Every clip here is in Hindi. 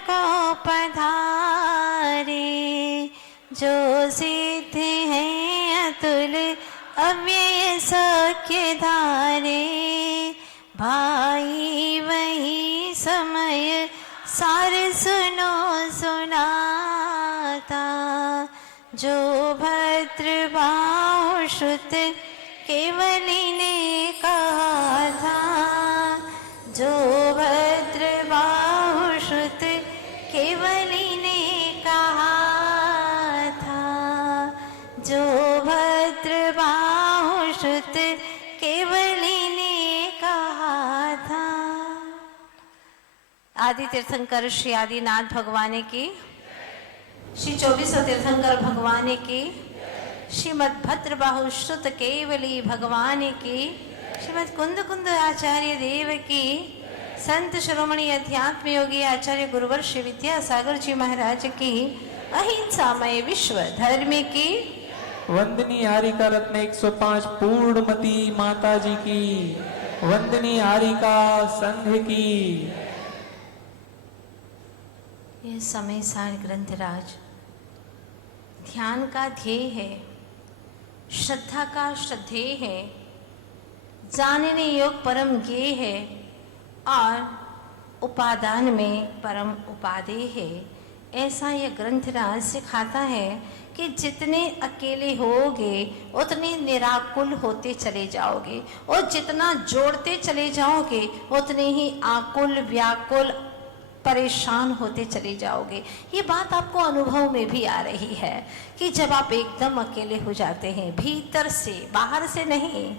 को पधारे, जो सिद्ध है अतुल अव्यय सख्य धारे। भाई वही समय सार सुनो सुनाता, जो भद्र बाहु श्रुत केवली ने कहा था, जो भद्र बाहु श्रुत केवली ने कहा था, जो भद्र बाहु श्रुत केवली ने कहा था। आदि तीर्थंकर श्री आदिनाथ भगवान की, श्री 24 तीर्थंकर भगवान की, श्रीमद भद्र बाहु श्रुत केवली भगवान की, श्रीमद कुंद कुंद आचार्य देव की, संत शिरोमणि अध्यात्म योगी आचार्य गुरुवर श्री विद्यासागर जी महाराज की, अहिंसामय विश्व धर्म की, वंदनीय हारिका रत्न 105 पूर्णमती माता जी की, वंदनीय हारिका संघ की। यह समय सार ग्रंथराज ध्यान का ध्येय है, श्रद्धा का श्रद्धेय है, जानने योग परम ज्ञेय है और उपादान में परम उपादेय है। ऐसा यह ग्रंथराज सिखाता है कि जितने अकेले होगे उतने निराकुल होते चले जाओगे, और जितना जोड़ते चले जाओगे उतने ही आकुल व्याकुल परेशान होते चले जाओगे। ये बात आपको अनुभव में भी आ रही है कि जब आप एकदम अकेले हो जाते हैं, भीतर से, बाहर से नहीं,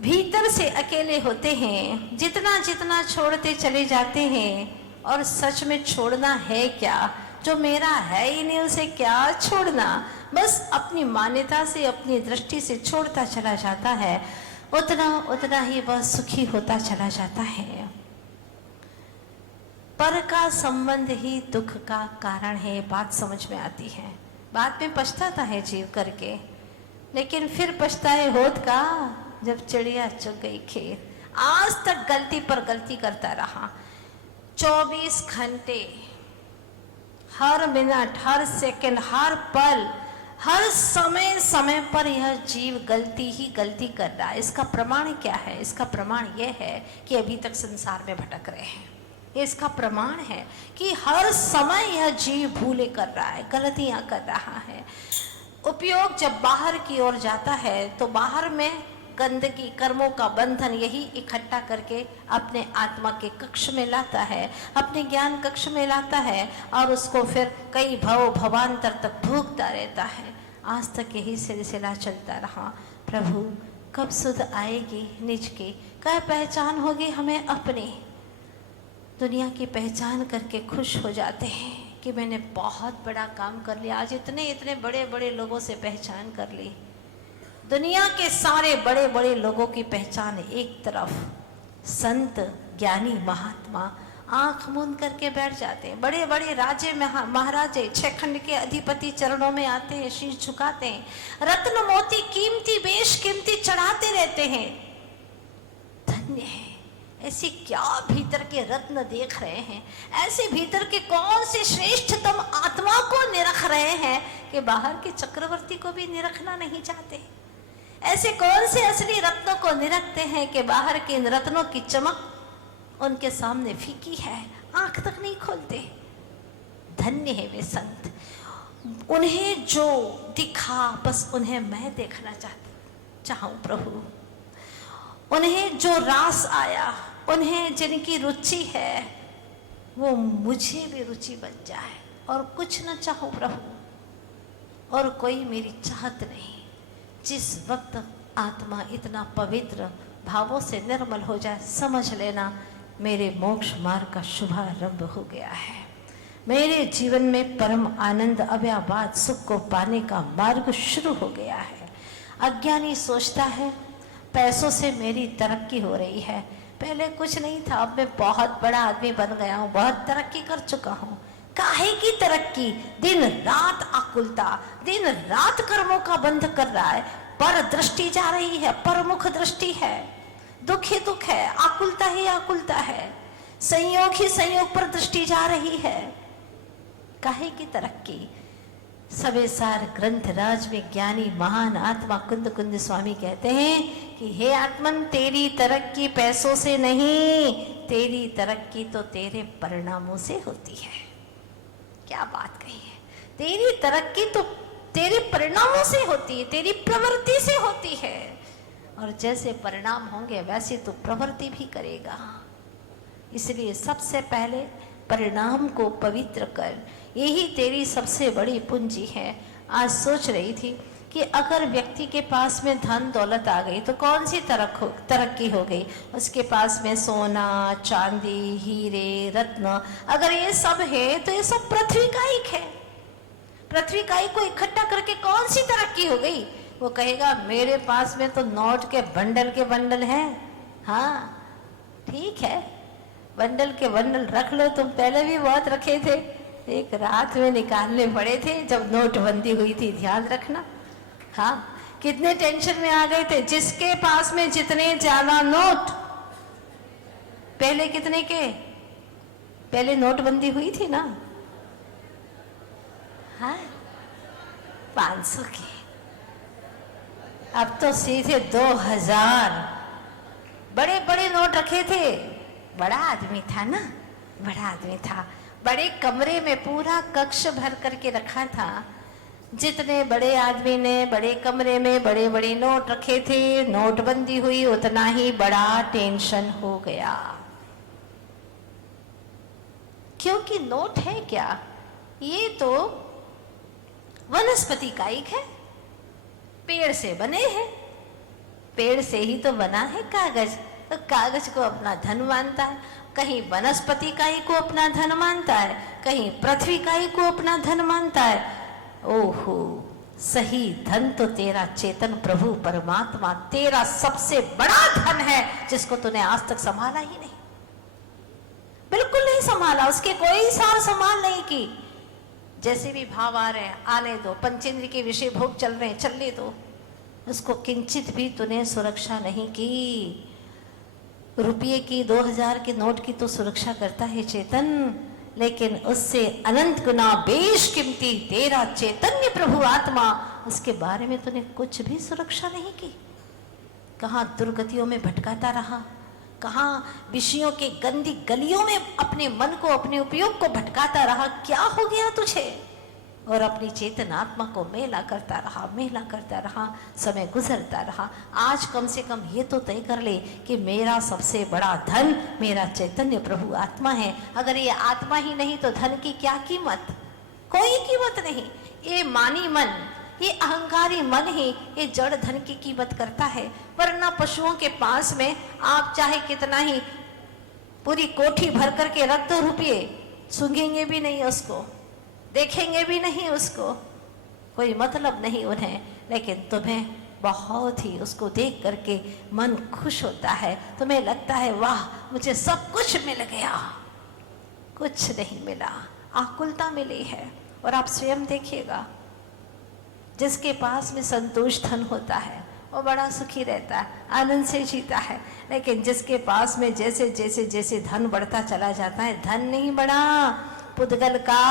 भीतर से अकेले होते हैं, जितना जितना छोड़ते चले जाते हैं। और सच में छोड़ना है क्या? जो मेरा है ही नहीं उसे क्या छोड़ना? बस अपनी मान्यता से, अपनी दृष्टि से छोड़ता चला जाता है, उतना उतना ही वह सुखी होता चला जाता है। पर का संबंध ही दुख का कारण है, बात समझ में आती है। बाद में पछताता है जीव करके, लेकिन फिर पछताए होत का जब चिड़िया चुग गई खेत। आज तक गलती पर गलती करता रहा, 24 घंटे, हर मिनट, हर सेकंड, हर पल, हर समय समय पर यह जीव गलती ही गलती कर रहा है। इसका प्रमाण क्या है? इसका प्रमाण यह है कि अभी तक संसार में भटक रहे हैं। इसका प्रमाण है कि हर समय यह जीव भूले कर रहा है, गलतियां कर रहा है। उपयोग जब बाहर की ओर जाता है तो बाहर में गंदगी, कर्मों का बंधन यही इकट्ठा करके अपने आत्मा के कक्ष में लाता है, अपने ज्ञान कक्ष में लाता है, और उसको फिर कई भव भवांतर तक भोगता रहता है। आज तक यही सिलसिला चलता रहा। प्रभु कब सुध आएगी निज की, कब पहचान होगी हमें अपनी। दुनिया की पहचान करके खुश हो जाते हैं कि मैंने बहुत बड़ा काम कर लिया। आज इतने इतने बड़े बड़े लोगों से पहचान कर ली। दुनिया के सारे बड़े बड़े लोगों की पहचान एक तरफ, संत ज्ञानी महात्मा आंख मूंद करके बैठ जाते हैं। बड़े बड़े राजे महाराजे 6 खंड के अधिपति चरणों में आते हैं, शीश झुकाते हैं, रत्न मोती कीमती बेशकीमती चढ़ाते रहते हैं। धन्य है। ऐसे क्या भीतर के रत्न देख रहे हैं? ऐसे भीतर के कौन से श्रेष्ठतम आत्मा को निरख रहे हैं कि बाहर के चक्रवर्ती को भी निरखना नहीं चाहते? ऐसे कौन से असली रत्नों को निरखते हैं कि बाहर के इन रत्नों की चमक उनके सामने फीकी है, आंख तक नहीं खोलते? धन्य है वे संत। उन्हें जो दिखा बस उन्हें मैं देखना चाहूं प्रभु। उन्हें जो रास आया, उन्हें जिनकी रुचि है, वो मुझे भी रुचि बन जाए और कुछ न चाहूं प्रभु, और कोई मेरी चाहत नहीं। जिस वक्त आत्मा इतना पवित्र भावों से निर्मल हो जाए, समझ लेना मेरे मोक्ष मार्ग का शुभारंभ हो गया है। मेरे जीवन में परम आनंद अव्याबाद सुख को पाने का मार्ग शुरू हो गया है। अज्ञानी सोचता है पैसों से मेरी तरक्की हो रही है। पहले कुछ नहीं था, अब मैं बहुत बड़ा आदमी बन गया हूँ, बहुत तरक्की कर चुका हूँ। काहे की तरक्की? दिन रात आकुलता, दिन रात कर्मों का बंध कर रहा है। पर दृष्टि जा रही है, परमुख दृष्टि है। दुख ही दुख है, आकुलता ही आकुलता है। संयोग ही संयोग पर दृष्टि जा रही है। काहे की तरक्की? सवेसार ग्रंथराज में ज्ञानी महान आत्मा कुंद कुंद स्वामी कहते हैं कि हे आत्मन, तेरी तरक्की पैसों से नहीं, तेरी तरक्की तो तेरे परिणामों से होती है। क्या बात कही है! तेरी तरक्की तो तेरे परिणामों से होती है, तेरी प्रवृत्ति से होती है। और जैसे परिणाम होंगे वैसे तो प्रवृत्ति भी करेगा। इसलिए सबसे पहले परिणाम को पवित्र कर, यही तेरी सबसे बड़ी पूंजी है। आज सोच रही थी कि अगर व्यक्ति के पास में धन दौलत आ गई तो कौन सी तरक्की हो गई? उसके पास में सोना चांदी हीरे रत्न, अगर ये सब है तो ये सब पृथ्वी का ही है। पृथ्वी का ही को इकट्ठा करके कौन सी तरक्की हो गई? वो कहेगा मेरे पास में तो नोट के बंडल हैं। हाँ ठीक है, बंडल के बंडल रख लो, तुम पहले भी बहुत रखे थे, एक रात में निकालने पड़े थे जब नोटबंदी हुई थी, ध्यान रखना। हाँ, कितने टेंशन में आ गए थे। जिसके पास में जितने ज्यादा नोट, पहले कितने के, पहले नोटबंदी हुई थी ना, हाँ 500 के, अब तो सीधे 2000। बड़े बड़े नोट रखे थे। बड़ा आदमी था ना, बड़ा आदमी था, बड़े कमरे में पूरा कक्ष भर करके रखा था। जितने बड़े आदमी ने बड़े कमरे में बड़े बड़े नोट रखे थे, नोटबंदी हुई उतना ही बड़ा टेंशन हो गया। क्योंकि नोट है क्या? ये तो वनस्पति कायिक है, पेड़ से बने हैं, पेड़ से ही तो बना है कागज। तो कागज को अपना धन मानता है, कहीं वनस्पति काई को अपना धन मानता है, कहीं पृथ्वी काई को अपना धन मानता है। ओहो, सही धन तो तेरा चेतन प्रभु परमात्मा, तेरा सबसे बड़ा धन है, जिसको तूने आज तक संभाला ही नहीं, बिल्कुल नहीं संभाला, उसके कोई सार संभाल नहीं की। जैसे भी भाव आ रहे हैं आने दो, पंचेंद्र के विषय भोग चल रहे हैं चलने दो, उसको किंचित भी तूने सुरक्षा नहीं की। रुपये की 2000 के नोट की तो सुरक्षा करता है चेतन, लेकिन उससे अनंत गुना बेशकीमती तेरा चैतन्य प्रभु आत्मा, उसके बारे में तूने कुछ भी सुरक्षा नहीं की। कहाँ दुर्गतियों में भटकाता रहा, कहाँ विषयों के गंदी गलियों में अपने मन को, अपने उपयोग को भटकाता रहा। क्या हो गया तुझे? और अपनी चेतन आत्मा को मेला करता रहा, समय गुजरता रहा। आज कम से कम ये तो तय कर ले कि मेरा सबसे बड़ा धन मेरा चैतन्य प्रभु आत्मा है। अगर ये आत्मा ही नहीं तो धन की क्या कीमत? कोई कीमत नहीं। ये मानी मन, ये अहंकारी मन ही ये जड़ धन की कीमत करता है। वरना पशुओं के पास में आप चाहे कितना ही पूरी कोठी भर करके रख दो रुपये, सूंघेंगे भी नहीं उसको, देखेंगे भी नहीं उसको, कोई मतलब नहीं उन्हें। लेकिन तुम्हें बहुत ही उसको देख करके मन खुश होता है, तुम्हें लगता है वाह मुझे सब कुछ मिल गया। कुछ नहीं मिला, आकुलता मिली है। और आप स्वयं देखिएगा, जिसके पास में संतोष धन होता है वो बड़ा सुखी रहता है, आनंद से जीता है। लेकिन जिसके पास में जैसे जैसे जैसे धन बढ़ता चला जाता है, धन नहीं बढ़ा, पुद्गल का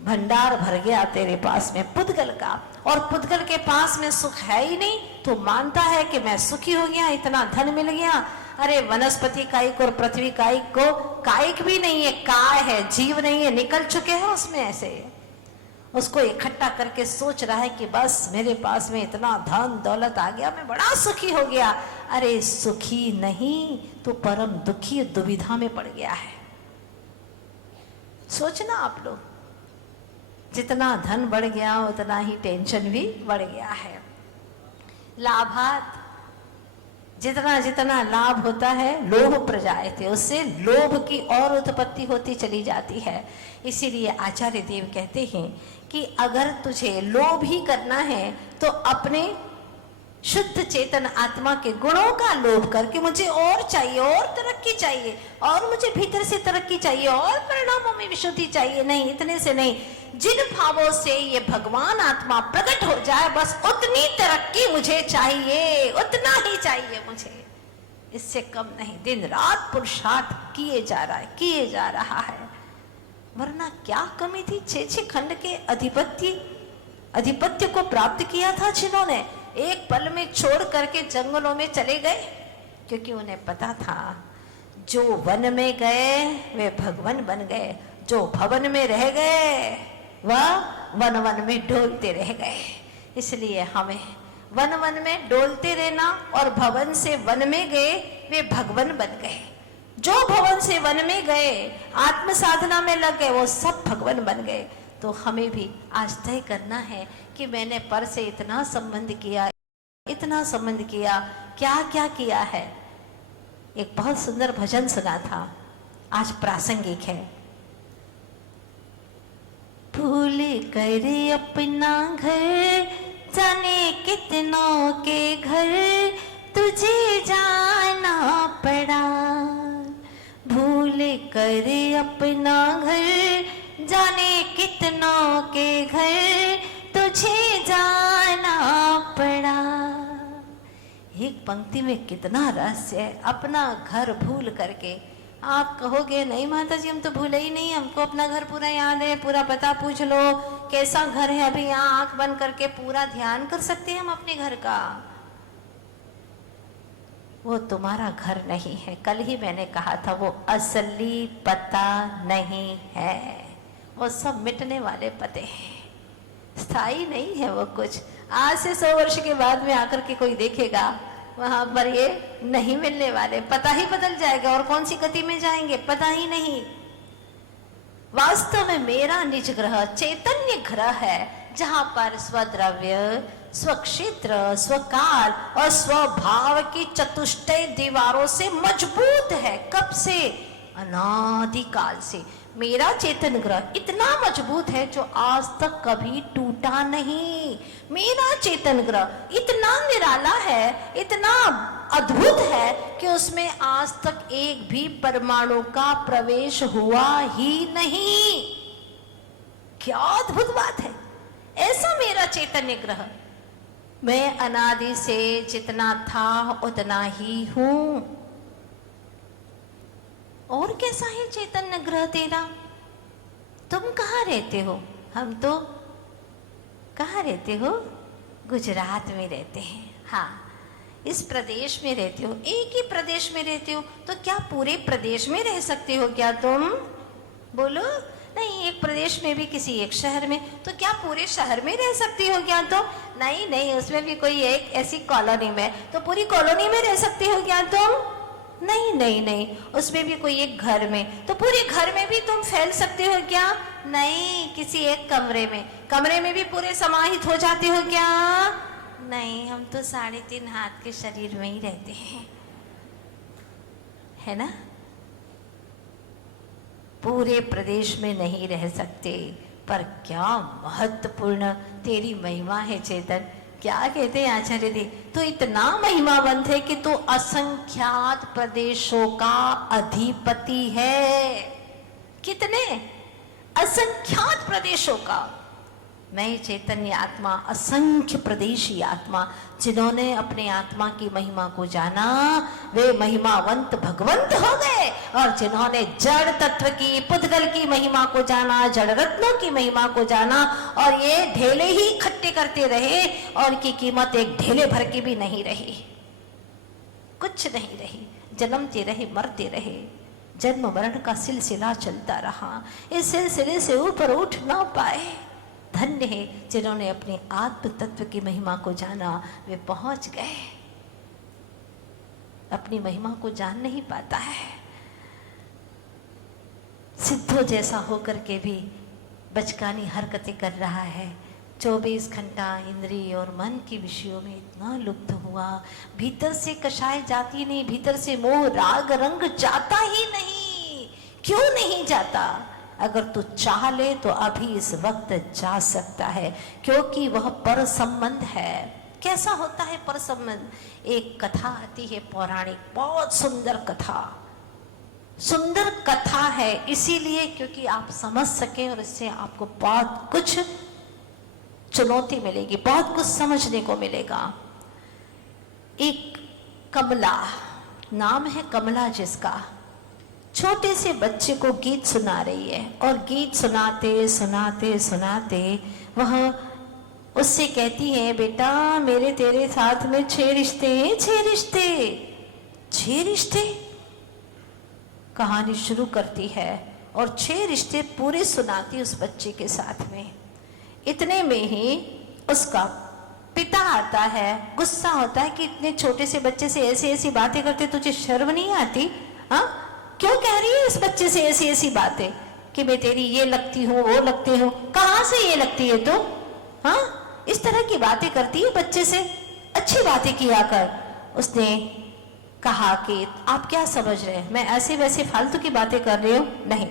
भंडार भर गया तेरे पास में, पुद्गल का। और पुद्गल के पास में सुख है ही नहीं, तो मानता है कि मैं सुखी हो गया, इतना धन मिल गया। अरे वनस्पति कायिक और पृथ्वी कायिक को कायिक भी नहीं है, काय है, जीव नहीं है, निकल चुके हैं उसमें। ऐसे उसको इकट्ठा करके सोच रहा है कि बस मेरे पास में इतना धन दौलत आ गया, मैं बड़ा सुखी हो गया। अरे सुखी नहीं तो परम दुखी दुविधा में पड़ गया है। सोचना आप लोग, जितना धन बढ़ गया उतना ही टेंशन भी बढ़ गया है। लाभात, जितना जितना लाभ होता है लोभ प्रजायते, उससे लोभ की और उत्पत्ति होती चली जाती है। इसीलिए आचार्य देव कहते हैं कि अगर तुझे लोभ ही करना है तो अपने शुद्ध चेतन आत्मा के गुणों का लोभ करके मुझे और चाहिए, और तरक्की चाहिए, और मुझे भीतर से तरक्की चाहिए, और परिणामों में विशुद्धि चाहिए, नहीं इतने से नहीं। जिन भावों से ये भगवान आत्मा प्रकट हो जाए, बस उतनी तरक्की मुझे चाहिए, उतना ही चाहिए मुझे। इससे कम नहीं, दिन रात पुरुषार्थ किए जा रहा है। वरना क्या कमी थी? 6 खंड के अधिपत्य को प्राप्त किया था, जिन्होंने एक पल में छोड़ करके जंगलों में चले गए, क्योंकि उन्हें पता था जो वन में गए वे भगवान बन गए, जो भवन में रह गए वह वन वन में डोलते रह गए। इसलिए हमें वन वन में डोलते रहना, और भवन से वन में गए वे भगवान बन गए। जो भवन से वन में गए, आत्म साधना में लग गए, वो सब भगवान बन गए। तो हमें भी आज तय करना है कि मैंने पर से इतना संबंध किया, इतना संबंध किया, क्या क्या किया है। एक बहुत सुंदर भजन सुना था, आज प्रासंगिक है। भूल कर अपना घर, जाने कितनों के घर तुझे जाना पड़ा। भूल कर अपना घर, जाने कितनों के घर तुझे जाना पड़ा। एक पंक्ति में कितना रहस्य है। अपना घर भूल करके, आप कहोगे नहीं माता जी हम तो भूले ही नहीं, हमको अपना घर पूरा याद है, पूरा पता पूछ लो कैसा घर है, अभी यहाँ आंख बंद करके पूरा ध्यान कर सकते हैं हम अपने घर का। वो तुम्हारा घर नहीं है। कल ही मैंने कहा था वो असली पता नहीं है, वो सब मिटने वाले पते हैं, स्थायी नहीं है वो कुछ। आज से 100 वर्ष के बाद में आकर के कोई देखेगा वहां पर ये नहीं मिलने वाले, पता ही बदल जाएगा, और कौन सी गति में जाएंगे पता ही नहीं। वास्तव में मेरा निज ग्रह चैतन्य ग्रह है, जहां पर स्वद्रव्य, स्वक्षेत्र, स्वकाल और स्वभाव की चतुष्टय दीवारों से मजबूत है। कब से? अनादिकाल से। मेरा चेतन ग्रह इतना मजबूत है जो आज तक कभी टूटा नहीं। मेरा चेतन ग्रह इतना निराला है, इतना अद्भुत है कि उसमें आज तक एक भी परमाणु का प्रवेश हुआ ही नहीं। क्या अद्भुत बात है! ऐसा मेरा चैतन्य ग्रह। मैं अनादि से जितना था उतना ही हूं। और कैसा है चैतन्य ग्रह तेरा? तुम कहाँ रहते हो? हम तो कहाँ रहते हो? गुजरात में रहते हैं। हाँ, इस प्रदेश में रहते हो, एक ही प्रदेश में रहते हो, तो क्या पूरे प्रदेश में रह सकते हो क्या तुम? बोलो। नहीं, एक प्रदेश में भी किसी एक शहर में, तो क्या पूरे शहर में रह सकती हो क्या तुम? नहीं नहीं, उसमें भी कोई एक ऐसी कॉलोनी में, तो पूरी कॉलोनी में रह सकती हो क्या तुम? नहीं नहीं नहीं, उसमें भी कोई एक घर में, तो पूरे घर में भी तुम फैल सकते हो क्या? नहीं, किसी एक कमरे में भी पूरे समाहित हो जाते हो क्या? नहीं, हम तो 3.5 हाथ के शरीर में ही रहते हैं, है ना? पूरे प्रदेश में नहीं रह सकते। पर क्या महत्वपूर्ण तेरी महिमा है चेतन। क्या कहते हैं आचार्य जी? तो इतना महिमावंत है कि तू असंख्यात प्रदेशों का अधिपति है। कितने? असंख्यात प्रदेशों का। मैं चैतन्य आत्मा, असंख्य प्रदेशी आत्मा, जिन्होंने अपने आत्मा की महिमा को जाना वे महिमावंत भगवंत हो गए, और जिन्होंने जड़ तत्व की, पुद्गल की महिमा को जाना, जड़ रत्नों की महिमा को जाना, और ये ढेले ही इकट्ठे करते रहे, और की कीमत एक ढेले भर की भी नहीं रही, कुछ नहीं रही। जन्मते रहे, मरते रहे, जन्म मरण का सिलसिला चलता रहा। इस सिलसिले से ऊपर उठ ना पाए। धन्य है जिन्होंने अपने आत्म तत्व की महिमा को जाना, वे पहुंच गए। अपनी महिमा को जान नहीं पाता है, सिद्धों जैसा होकर के भी बचकानी हरकतें कर रहा है। 24 घंटा इंद्रिय और मन के विषयों में इतना लुप्त हुआ, भीतर से कषाय जाती नहीं, भीतर से मोह राग रंग जाता ही नहीं। क्यों नहीं जाता? अगर तू चाह ले तो अभी इस वक्त जा सकता है, क्योंकि वह पर संबंध है। कैसा होता है पर संबंध? एक कथा आती है पौराणिक, बहुत सुंदर कथा, सुंदर कथा है इसीलिए क्योंकि आप समझ सके, और इससे आपको बहुत कुछ चुनौती मिलेगी, बहुत कुछ समझने को मिलेगा। एक कमला नाम है कमला जिसका, छोटे से बच्चे को गीत सुना रही है और गीत सुनाते सुनाते सुनाते वह उससे कहती है, बेटा मेरे तेरे साथ में 6 रिश्ते हैं, 6 रिश्ते, 6 रिश्ते। कहानी शुरू करती है और 6 रिश्ते पूरे सुनाती उस बच्चे के साथ में। इतने में ही उसका पिता आता है, गुस्सा होता है कि इतने छोटे से बच्चे से ऐसी ऐसी बातें करते, तुझे शर्म नहीं आती? हाँ, क्यों कह रही है इस बच्चे से ऐसी ऐसी बातें कि मैं तेरी ये लगती हूँ, वो लगती हूँ? कहाँ से ये लगती है तू? हाँ, इस तरह की बातें करती है बच्चे से, अच्छी बातें किया कर। उसने कहा कि आप क्या समझ रहे हैं, मैं ऐसे वैसे फालतू की बातें कर रही हूँ? नहीं,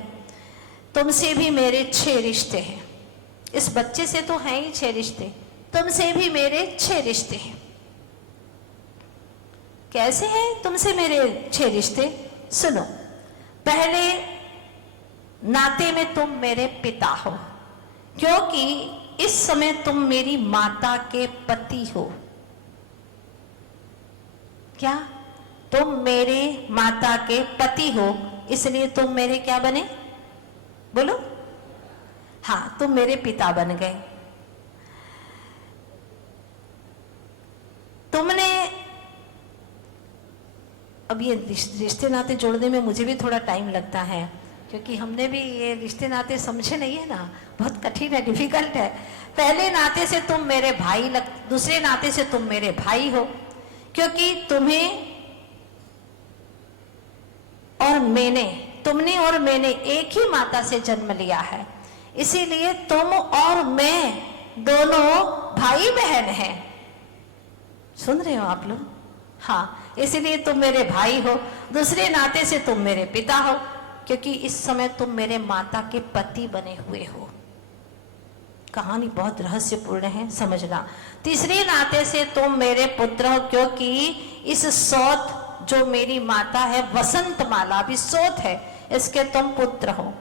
तुमसे भी मेरे 6 रिश्ते हैं। इस बच्चे से तो हैं ही 6 रिश्ते, तुमसे भी मेरे 6 रिश्ते हैं। कैसे हैं तुमसे मेरे 6 रिश्ते? सुनो, पहले नाते में तुम मेरे पिता हो, क्योंकि इस समय तुम मेरी माता के पति हो। क्या? तुम मेरे माता के पति हो, इसलिए तुम मेरे क्या बने? बोलो। हाँ, तुम मेरे पिता बन गए। तुमने, अब ये रिश्ते नाते जोड़ने में मुझे भी थोड़ा टाइम लगता है, क्योंकि हमने भी ये रिश्ते नाते समझे नहीं है ना, बहुत कठिन है, डिफिकल्ट है। पहले नाते से तुम मेरे भाई दूसरे नाते से तुम मेरे भाई हो, क्योंकि तुमने और मैंने एक ही माता से जन्म लिया है, इसीलिए तुम और मैं दोनों भाई बहन हैं। सुन रहे हो आप लोग? हाँ, इसीलिए तुम मेरे भाई हो। दूसरे नाते से तुम मेरे पिता हो, क्योंकि इस समय तुम मेरे माता के पति बने हुए हो। कहानी बहुत रहस्यपूर्ण है, समझना। तीसरे नाते से तुम मेरे पुत्र हो, क्योंकि इस सौत जो मेरी माता है, वसंत माला भी सौत है, इसके तुम पुत्र हो,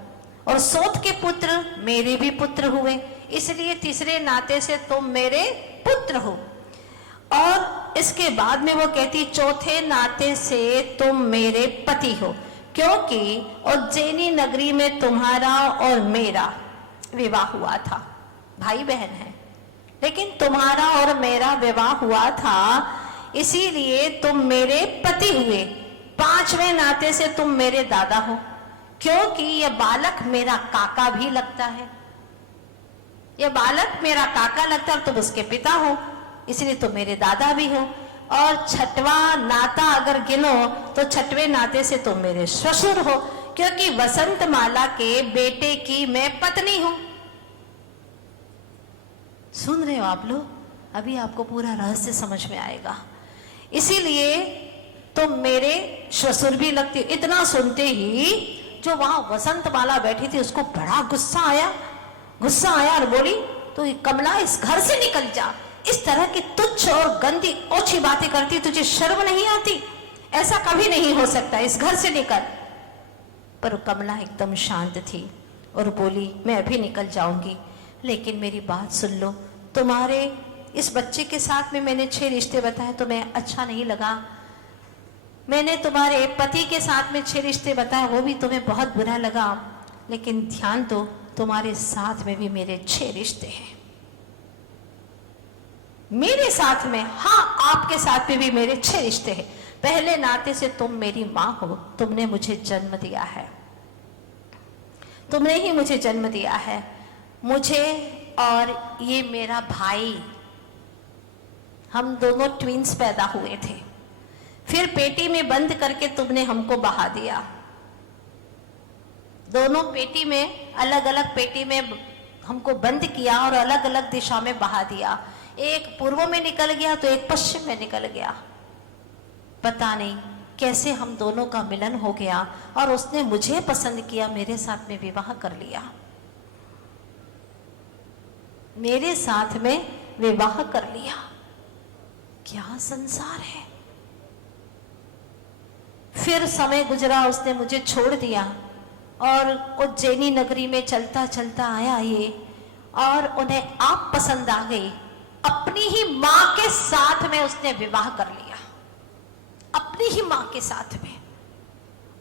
और सौत के पुत्र मेरे भी पुत्र हुए, इसलिए तीसरे नाते से तुम मेरे पुत्र हो। और इसके बाद में वो कहती, चौथे नाते से तुम मेरे पति हो, क्योंकि उज्जैनी नगरी में तुम्हारा और मेरा विवाह हुआ था। भाई बहन है, लेकिन तुम्हारा और मेरा विवाह हुआ था, इसीलिए तुम मेरे पति हुए। 5वें नाते से तुम मेरे दादा हो, क्योंकि यह बालक मेरा काका भी लगता है। यह बालक मेरा काका लगता है और तुम उसके पिता हो, इसलिए तुम मेरे दादा भी हो। और 6वां नाता अगर गिनो तो 6वें नाते से तुम मेरे ससुर हो, क्योंकि वसंत माला के बेटे की मैं पत्नी हूं। सुन रहे हो आप लोग? अभी आपको पूरा रहस्य समझ में आएगा। इसीलिए तुम मेरे ससुर भी लगते हो। इतना सुनते ही जो वहां वसंत माला बैठी थी उसको बड़ा गुस्सा आया और बोली, तो कमला इस घर से निकल जा, इस तरह की तुच्छ और गंदी ओछी बातें करती, तुझे शर्म नहीं आती? ऐसा कभी नहीं हो सकता, इस घर से निकल। पर कमला एकदम शांत थी और बोली, मैं अभी निकल जाऊंगी, लेकिन मेरी बात सुन लो। तुम्हारे इस बच्चे के साथ में मैंने 6 रिश्ते बताए, तुम्हें अच्छा नहीं लगा। मैंने तुम्हारे पति के साथ में 6 रिश्ते बताए, वो भी तुम्हें बहुत बुरा लगा। लेकिन ध्यान दो, तुम्हारे साथ में भी मेरे 6 रिश्ते हैं। मेरे साथ में, हाँ, आपके साथ में भी मेरे 6 रिश्ते हैं। पहले नाते से तुम मेरी माँ हो, तुमने मुझे जन्म दिया है, तुमने ही मुझे जन्म दिया है। मुझे और ये मेरा भाई, हम दोनों ट्विंस पैदा हुए थे। फिर पेटी में बंद करके तुमने हमको बहा दिया। दोनों पेटी में, अलग अलग पेटी में हमको बंद किया और अलग अलग दिशा में बहा दिया। एक पूर्व में निकल गया तो एक पश्चिम में निकल गया। पता नहीं कैसे हम दोनों का मिलन हो गया और उसने मुझे पसंद किया, मेरे साथ में विवाह कर लिया, मेरे साथ में विवाह कर लिया। क्या संसार है। फिर समय गुजरा, उसने मुझे छोड़ दिया और उज्जैनी नगरी में चलता चलता आया ये, और उन्हें आप पसंद आ गई। अपनी ही मां के साथ में उसने विवाह कर लिया, अपनी अपनी ही माँ के साथ में,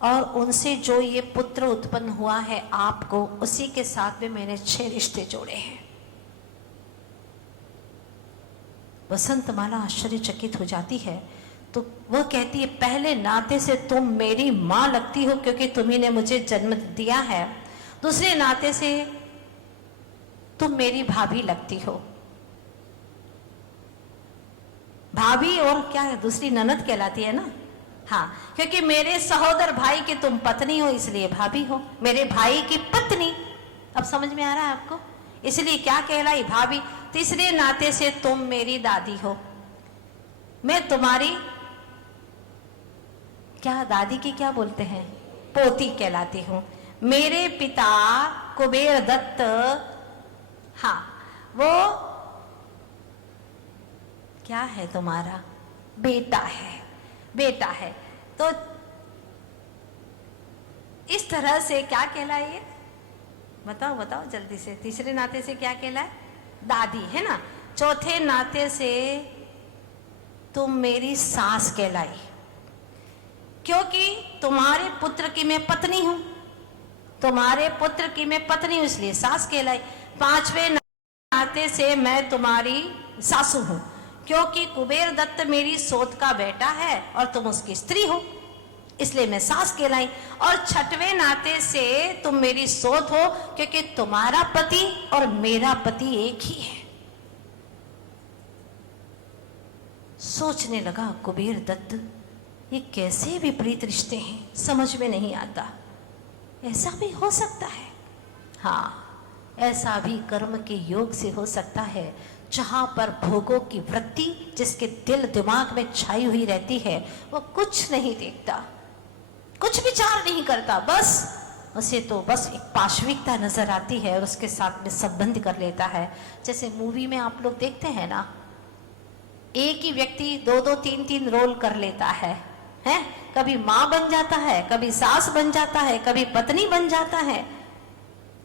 और उनसे जो ये पुत्र उत्पन्न हुआ है आपको, उसी के साथ में मैंने 6 रिश्ते जोड़े हैं। वसंतमाला आश्चर्यचकित हो जाती है, तो वह कहती है पहले नाते से तुम मेरी माँ लगती हो क्योंकि तुम्ही ने मुझे जन्म दिया है, दूसरे नाते से तुम मेरी भाभी लगती हो। भाभी और क्या है, दूसरी ननद कहलाती है ना। हाँ, क्योंकि मेरे सहोदर भाई की तुम पत्नी हो इसलिए भाभी हो, मेरे भाई की पत्नी। अब समझ में आ रहा है आपको? इसलिए क्या कहलाई? भाभी। तीसरे नाते से तुम मेरी दादी हो, मैं तुम्हारी क्या दादी की क्या बोलते हैं, पोती कहलाती हूं। मेरे पिता कुबेर दत्त, हाँ वो क्या है तुम्हारा बेटा है, बेटा है। तो इस तरह से क्या कहलाए? बताओ बताओ जल्दी से। तीसरे नाते से क्या कहलाए? दादी, है ना। चौथे नाते से तुम मेरी सास कहलाई, क्योंकि तुम्हारे पुत्र की मैं पत्नी हूं, तुम्हारे पुत्र की मैं पत्नी हूं इसलिए सास कहलाई। पांचवें नाते से मैं तुम्हारी सासू हूं, क्योंकि कुबेर दत्त मेरी सोत का बेटा है और तुम उसकी स्त्री हो, इसलिए मैं सास कहलाई। और छठवें नाते से तुम मेरी सोत हो, क्योंकि तुम्हारा पति और मेरा पति एक ही है। सोचने लगा कुबेर दत्त, ये कैसे विपरीत रिश्ते हैं, समझ में नहीं आता। ऐसा भी हो सकता है। हाँ, ऐसा भी कर्म के योग से हो सकता है, जहां पर भोगों की वृत्ति जिसके दिल दिमाग में छाई हुई रहती है, वो कुछ नहीं देखता, कुछ विचार नहीं करता, बस उसे तो बस एक पाशविकता नजर आती है और उसके साथ में संबंध कर लेता है। जैसे मूवी में आप लोग देखते हैं ना, एक ही व्यक्ति 2-2, 3-3 रोल कर लेता है, हैं? कभी माँ बन जाता है, कभी सास बन जाता है, कभी पत्नी बन जाता है।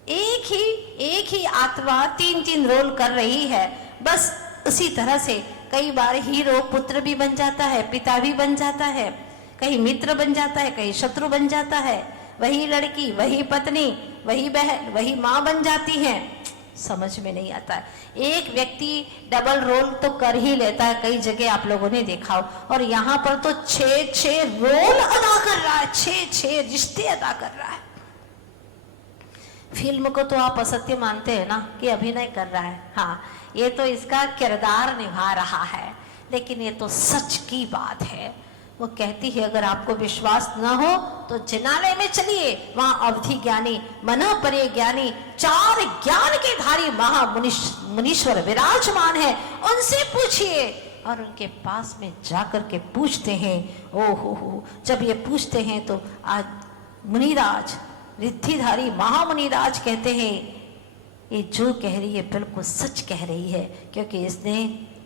एक ही आत्मा 3-3 रोल कर रही है। बस उसी तरह से कई बार हीरो पुत्र भी बन जाता है, पिता भी बन जाता है, कहीं मित्र बन जाता है, कहीं शत्रु बन जाता है। वही लड़की, वही पत्नी, वही बहन, वही माँ बन जाती है। समझ में नहीं आता है। एक व्यक्ति डबल रोल तो कर ही लेता है, कई जगह आप लोगों ने देखा हो। और यहाँ पर तो 6 रोल अदा कर रहा है, 6 रिश्ते अदा कर रहा है। फिल्म को तो आप असत्य मानते हैं ना कि अभिनय कर रहा है, हाँ ये तो इसका किरदार निभा रहा है, लेकिन ये तो सच की बात है। वो कहती है अगर आपको विश्वास न हो तो जिनालय में चलिए, वहां अवधि ज्ञानी, मन परे ज्ञानी, 4 ज्ञान के धारी मुनीश्वर विराजमान है, उनसे पूछिए। और उनके पास में जाकर के पूछते हैं, ओहो, जब ये पूछते हैं तो आज मुनिराज, रिद्धिधारी महामुनिराज कहते हैं ये जो कह रही है बिल्कुल सच कह रही है, क्योंकि इसने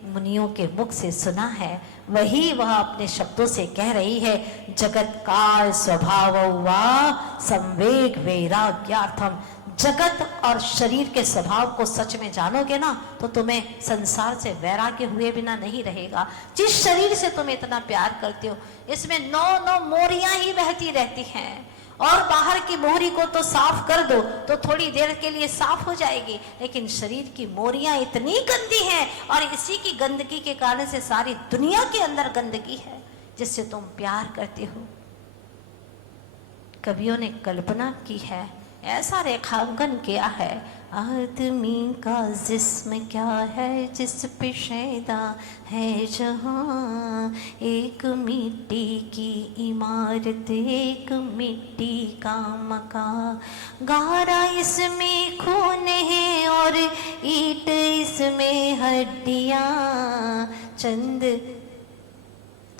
मुनियों के मुख से सुना है, वही वह अपने शब्दों से कह रही है। जगत काल स्वभाव वा संवेग वैराग्यार्थम। जगत और शरीर के स्वभाव को सच में जानोगे ना तो तुम्हें संसार से वैराग्य हुए बिना नहीं रहेगा। जिस शरीर से तुम इतना प्यार करते हो, इसमें 9 मोरियां ही बहती रहती हैं, और बाहर की मोहरी को तो साफ कर दो तो थोड़ी देर के लिए साफ हो जाएगी, लेकिन शरीर की मोरियां इतनी गंदी हैं, और इसी की गंदगी के कारण से सारी दुनिया के अंदर गंदगी है जिससे तुम प्यार करते हो। कवियों ने कल्पना की है, ऐसा रेखांकन किया है, आदमी का जिस्म क्या है जिस पे शैदा है जहां, एक मिट्टी की इमारत, एक मिट्टी का मकान, गारा इसमें खून है और ईंट इसमें हड्डियां,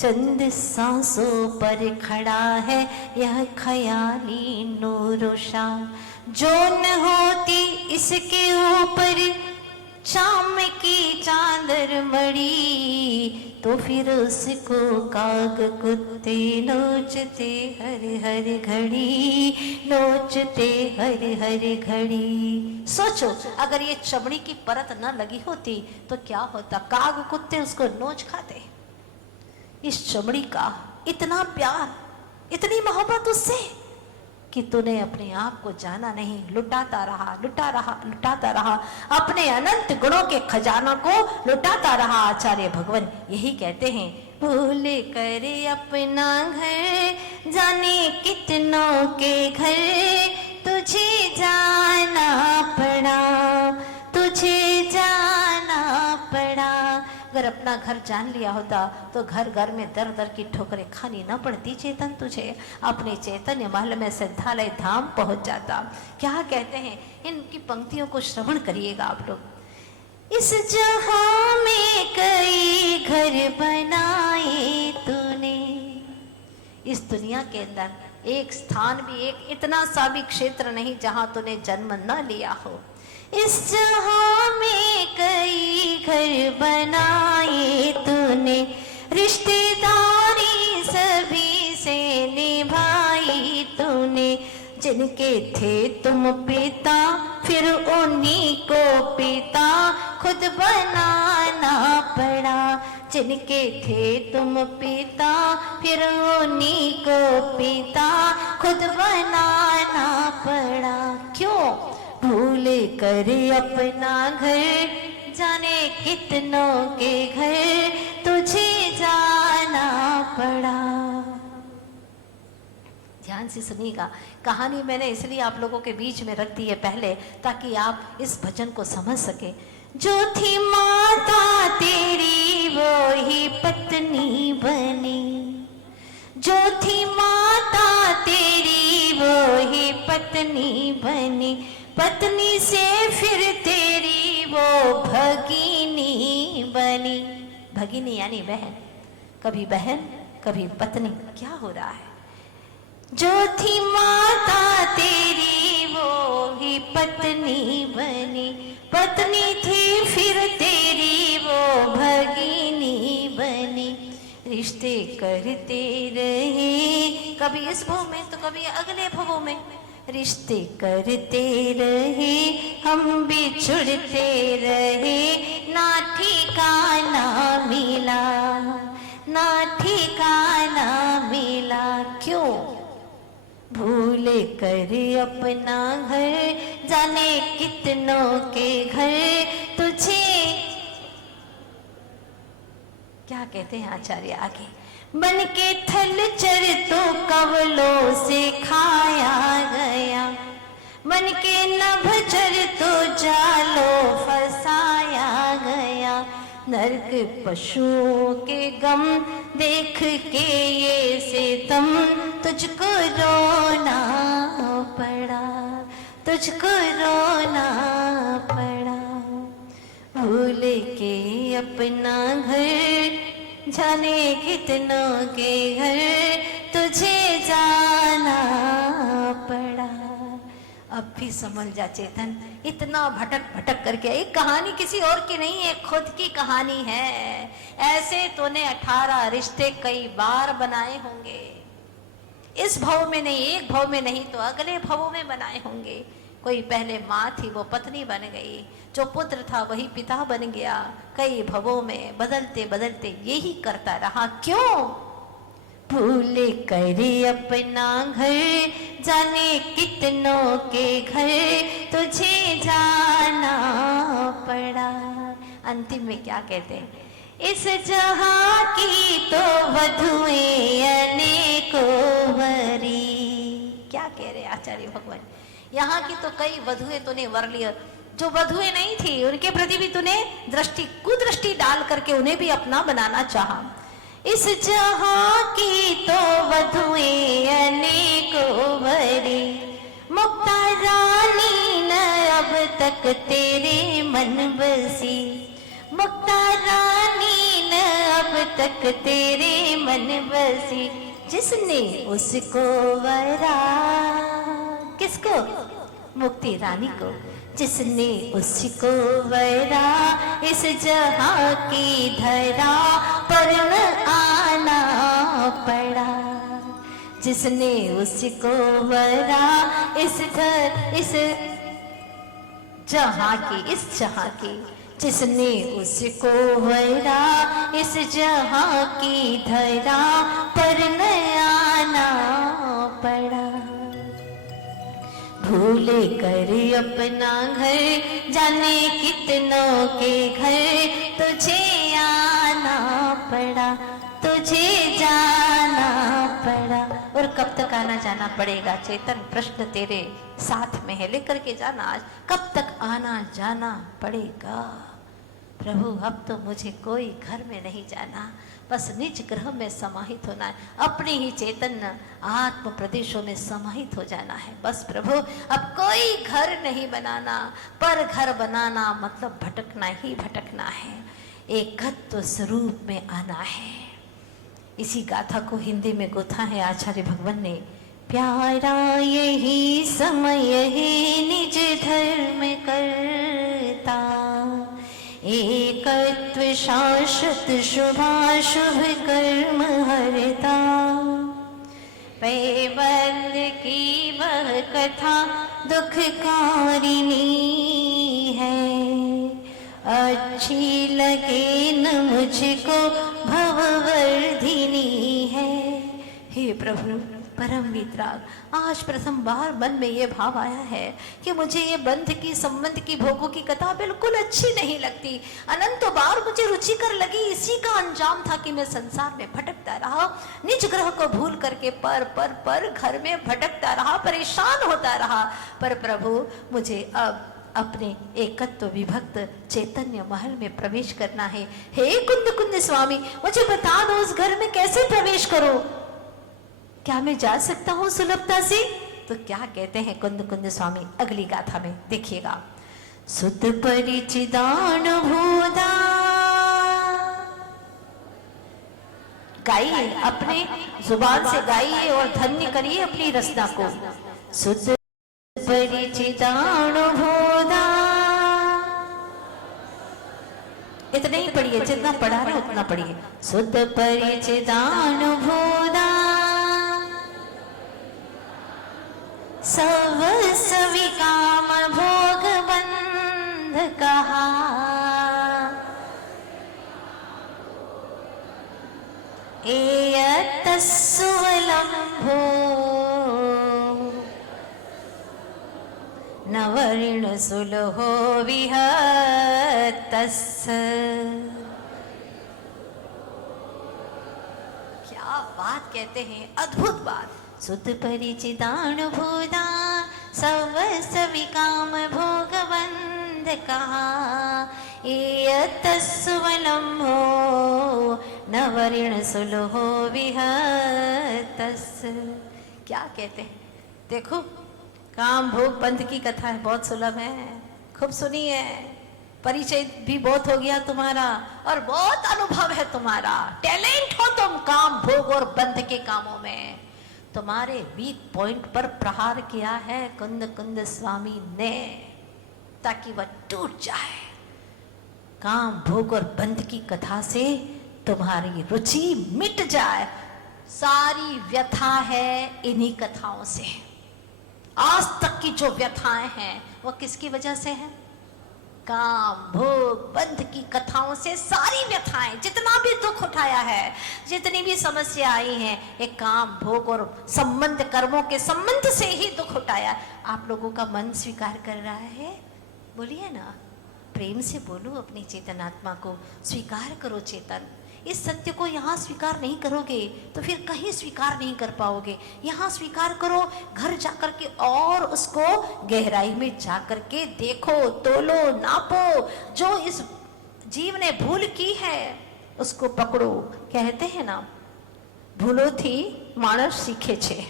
चंद सांसों पर खड़ा है यह ख्याली नूरोशा, जो न होती इसके ऊपर शाम की चादर मड़ी, तो फिर उसको काग कुत्ते नोचते हर घड़ी, नोचते हर घड़ी। सोचो अगर ये चमड़ी की परत न लगी होती तो क्या होता, काग कुत्ते उसको नोच खाते। इस चमड़ी का इतना प्यार, इतनी मोहब्बत उससे कि तूने अपने आप को जाना नहीं, लुटाता रहा, अपने अनंत गुणों के खजाना को लुटाता रहा। आचार्य भगवान यही कहते हैं, भूल कर अपना घर जाने कितनों के घर, तुझे जाना पड़ा, तुझे जाना पड़ा। अगर अपना घर जान लिया होता तो घर घर में दर दर की ठोकरें खानी न पड़ती। चेतन तुझे अपने चैतन्य महल में सिद्धालय धाम पहुंच जाता। क्या कहते हैं, इनकी पंक्तियों को श्रवण करिएगा आप लोग। इस जहां में कई घर बनाए तूने, इस दुनिया के अंदर एक स्थान भी, एक इतना सा भी क्षेत्र नहीं जहां तूने जन्म न लिया हो। इस जहां में कई घर बनाए तूने, रिश्तेदारी सभी से निभाई तूने। जिनके थे तुम पिता फिर उन्हीं को पिता खुद बनाना पड़ा। जिनके थे तुम पिता फिर उन्हीं को पिता खुद बनाना पड़ा। क्यों? भूल कर अपना घर जाने कितनों के घर, तुझे जाना पड़ा। ध्यान से सुनिएगा, कहानी मैंने इसलिए आप लोगों के बीच में रख दी है पहले, ताकि आप इस भजन को समझ सके। जो थी माता तेरी वो ही पत्नी बनी, जो थी माता तेरी वो ही पत्नी बनी। पत्नी से फिर तेरी वो भगिनी बनी। भगिनी यानी बहन, कभी बहन कभी पत्नी। क्या हो रहा है? जो थी माता तेरी वो ही पत्नी बनी, पत्नी थी फिर तेरी वो भगिनी बनी। रिश्ते करते रहे कभी इस भव में तो कभी अगले भवों में, रिश्ते करते रहे हम बिछुड़ते रहे, ना ठिकाना मिला, ना ठिकाना मिला। क्यों? भूल कर अपना घर जाने कितनों के घर, तुझे क्या कहते हैं आचार्य आगे, बन के थल चर तो कवलों से खाया गया, मन के नभ चर तो जालों फसाया गया। नरक पशुओं के गम देख के ये सितम, तुझको रोना पड़ा, तुझको रोना पड़ा। भूल के अपना घर जाने कितनों के घर, तुझे जाना पड़ा। अब भी समझ जा चेतन, इतना भटक भटक करके, एक कहानी किसी और की नहीं है, खुद की कहानी है। ऐसे तूने 18 रिश्ते कई बार बनाए होंगे, इस भव में नहीं, एक भव में नहीं तो अगले भवों में बनाए होंगे। कोई पहले माँ थी वो पत्नी बन गई, जो पुत्र था वही पिता बन गया। कई भवों में बदलते बदलते यही करता रहा। क्यों? भूल कर अपना घर जाने कितनों के घर, तुझे जाना पड़ा। अंतिम में क्या कहते हैं, इस जहां की तो वधुएं अनेकों वरी। क्या कह रहे आचार्य भगवान, यहाँ की तो कई वधुएं तूने वर लिया, जो वधुएं नहीं थी उनके प्रति भी तूने कुदृष्टि डाल करके उन्हें भी अपना बनाना चाहा। इस जहां की तो वधुएं अनेकों वरी, मुक्ता रानी न अब तक तेरे मन बसी, मुक्ता रानी न अब तक तेरे मन बसी। जिसने उसको वरा, किसको? मुक्ति रानी को। जिसने उसको वरा इस जहां की धरा पर न आना पड़ा। जिसने उसको वरा इस जहां की जिसने उसको वरा इस जहां की धरा पर न आना पड़ा। भूल कर अपना घर जाने कितनों के घर तुझे आना पड़ा, तुझे जाना पड़ा। और कब तक आना जाना पड़ेगा चेतन? प्रश्न तेरे साथ में है, लेकर के जाना आज। कब तक आना जाना पड़ेगा? प्रभु अब तो मुझे कोई घर में नहीं जाना, बस निज ग्रह में समाहित होना है, अपने ही चैतन्य आत्म प्रदेशों में समाहित हो जाना है। बस प्रभु अब कोई घर नहीं बनाना, पर घर बनाना मतलब भटकना ही भटकना है, एकत्व स्वरूप में आना है। इसी गाथा को हिंदी में गोथा है आचार्य भगवान ने। प्यारा यही समय है निज धर्म करता, एकत्व शाश्वत शुभाशुभ कर्म हरता। पैबंद की वह कथा दुखकारिणी है, अच्छी लगे न मुझको भववर्धिनी है। हे प्रभु परम वितराग, आज प्रथम बार मन में ये भाव आया है कि मुझे ये बंध की संबंध की भोगों की कथा बिल्कुल अच्छी नहीं लगती। अनंतों बार मुझे रुचिकर लगी, इसी का अंजाम था कि मैं संसार में भटकता रहा, निज ग्रह को भूल करके पर घर में भटकता रहा, परेशान होता रहा। पर प्रभु मुझे अब अपने एकत्व विभक्त चैतन्य महल में प्रवेश करना है। हे कुंद कुंद स्वामी, मुझे बता दो उस घर में कैसे प्रवेश करो? क्या मैं जा सकता हूं सुलभता से? तो क्या कहते हैं कुंद कुंद स्वामी अगली गाथा में, देखिएगा। सुत परिचिदान भूदा, गाइए, अपने जुबान से गाइए और धन्य करिए अपनी रचना को। सुत परिचिदान भूदा, इतना ही पढ़िए, जितना पढ़ा रहे उतना पढ़िए। सुत परिचिदान भूदा, सब सविकाम भोग बंध कहा, एयतस्सुवलंभो नवऋण सुलहो विहतस्स। क्या बात कहते हैं, अद्भुत बात। सुत परिचिदान भूदा, सब सविकाम भोग बंध कहा, एयतस्सुवलंभो नवऋण सुलहो विहतस्स। क्या कहते हैं, देखो काम भोग बंध की कथा है, बहुत सुलभ है, खूब सुनी है, परिचय भी बहुत हो गया तुम्हारा और बहुत अनुभव है तुम्हारा, टैलेंट हो तुम काम भोग और बंध के कामों में। तुम्हारे वीक पॉइंट पर प्रहार किया है कुंद कुंद स्वामी ने, ताकि वह टूट जाए। काम भोग और बंध की कथा से तुम्हारी रुचि मिट जाए। सारी व्यथा है इन्हीं कथाओं से। आज तक की जो व्यथाएं हैं वो किसकी वजह से है? काम भोग बंध की कथाओं से सारी व्यथाएं, जितना भी दुख उठाया है, जितनी भी समस्या आई है, एक काम भोग और संबंध कर्मों के संबंध से ही दुख उठाया। आप लोगों का मन स्वीकार कर रहा है? बोलिए ना, प्रेम से बोलो अपनी चेतनात्मा को, स्वीकार करो चेतन। इस सत्य को यहाँ स्वीकार नहीं करोगे तो फिर कहीं स्वीकार नहीं कर पाओगे। यहाँ स्वीकार करो, घर जाकर के और उसको गहराई में जाकर के देखो, तोलो, नापो। जो इस जीव ने भूल की है उसको पकड़ो। कहते हैं ना, भूलो थी मानस सीखे छे,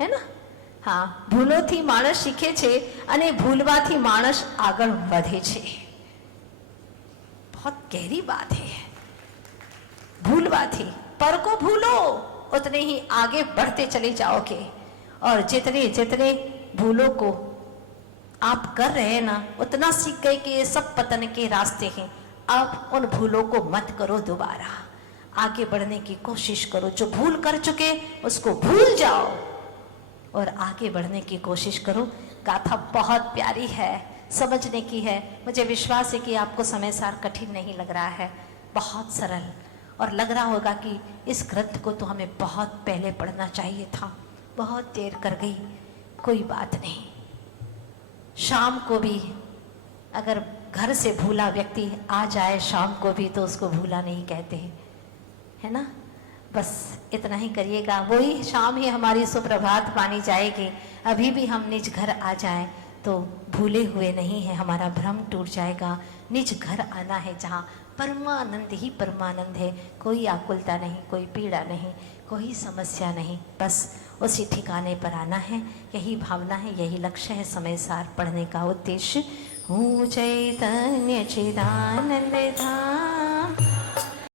है ना? हाँ, भूलो थी मानस सीखे छे अने भूलवाथी मानस आगळ वधे छे। बहुत गहरी बात है। भूलवाथी, पर को भूलो उतने ही आगे बढ़ते चले जाओगे। और जितने जितने भूलों को आप कर रहे हैं ना, उतना सीख गए कि ये सब पतन के रास्ते हैं। अब उन भूलों को मत करो, दोबारा आगे बढ़ने की कोशिश करो। जो भूल कर चुके उसको भूल जाओ और आगे बढ़ने की कोशिश करो। गाथा बहुत प्यारी है, समझने की है। मुझे विश्वास है कि आपको समय सार कठिन नहीं लग रहा है, बहुत सरल, और लग रहा होगा कि इस ग्रंथ को तो हमें बहुत पहले पढ़ना चाहिए था, बहुत देर कर गई। कोई बात नहीं, शाम को भी अगर घर से भूला व्यक्ति आ जाए शाम को भी तो उसको भूला नहीं कहते, है ना। बस इतना ही करिएगा, वही शाम ही हमारी सुप्रभात मानी जाएगी। अभी भी हम निज घर आ जाएं तो भूले हुए नहीं है, हमारा भ्रम टूट जाएगा। निज घर आना है जहाँ परमानंद ही परमानंद है, कोई आकुलता नहीं, कोई पीड़ा नहीं, कोई समस्या नहीं, बस उसी ठिकाने पर आना है। यही भावना है, यही लक्ष्य है समय सार पढ़ने का उद्देश्य। हूँ चैतन्य चिदानंद धाम